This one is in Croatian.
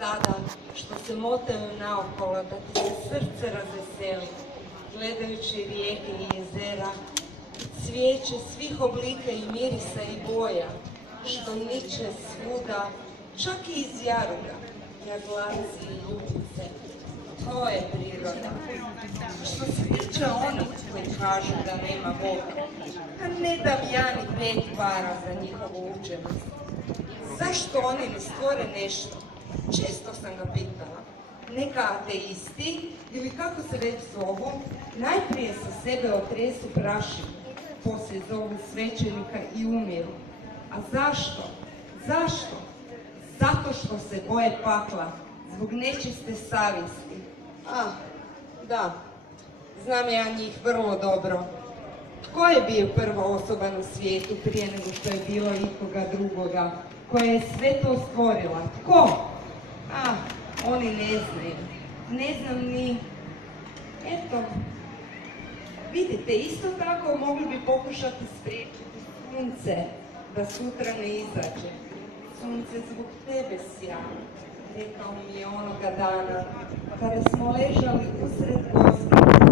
stada što se motaju naokolo, da ti se srce razveseli, gledajući rijeke i jezera, cvijeće svih oblika i mirisa i boja, što niče svuda, čak i iz jaruga, jaglanci i ljubice. To je priroda. Što se tiče onih koji kažu da nema Boga, a ne da Damjani 5 para za njihovu učenost. Zašto oni ne stvore nešto? Često sam ga pitala. Neka ateisti, ili kako se već zovu, najprije sa sebe otresu prašinu, poslije zovu svećenika i umiru. A zašto? Zašto? Zato što se boje pakla, zbog nečiste savjesti. Da, znam ja njih vrlo dobro. Tko je bio prva osoba na svijetu prije nego što je bilo ikoga drugoga, koja je sve to stvorila? Tko? Oni ne znaju. Ne znam ni... Eto, vidite, isto tako mogli bi pokušati spriječiti sunce da sutra ne izađe. Sunce zbog tebe sjajno, rekao mi je onoga dana, kada smo ležali usred Gospića.